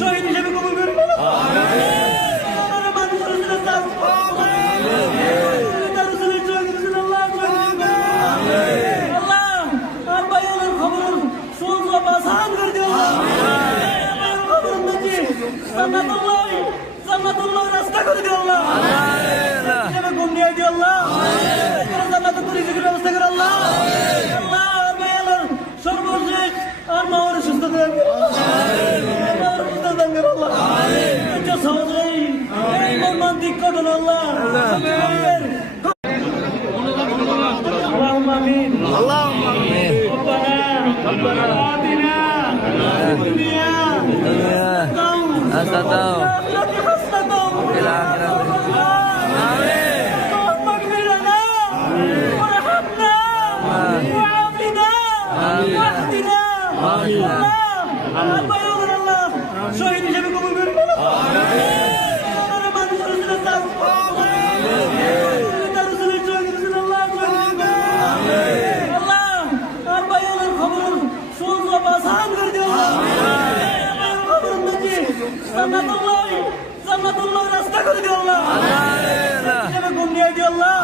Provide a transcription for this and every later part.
শহীদ হিসেবে কবুল করে জান্নাতুল্লাহ রাস্তা করে দিও আল্লাহ হিসেবে কম নিয়ে দিও আল্লাহ জান্নাতুল রিজিকের ব্যবস্থা করে আল্লাহ আল্লাহ আর সর্বশেষ আর মাওয়ার সুস্থ করে রোমান্টিক ঘটনা আল্লাহ اللهم امين اللهم امين ربنا آتنا في الدنيا حسنة وفي الآخرة آمين اللهم اغفر لنا وارحمنا وعافنا واهدنا الله শহীদ হিসেবে কবুল করে জান্নাতুল্লাহ রাস্তা করে দিও আল্লাহ হিসেবে কম নিয়ে দিও আল্লাহ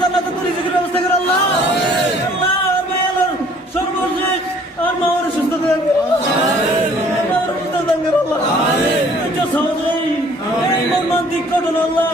জান্নাতুল রিজিকের ব্যবস্থা করে আল্লাহ আল্লাহ আর সর্বশেষ আর মাওয়ার সুস্থ করে আল্লাহ রোমান্টিক ঘটনা আল্লাহ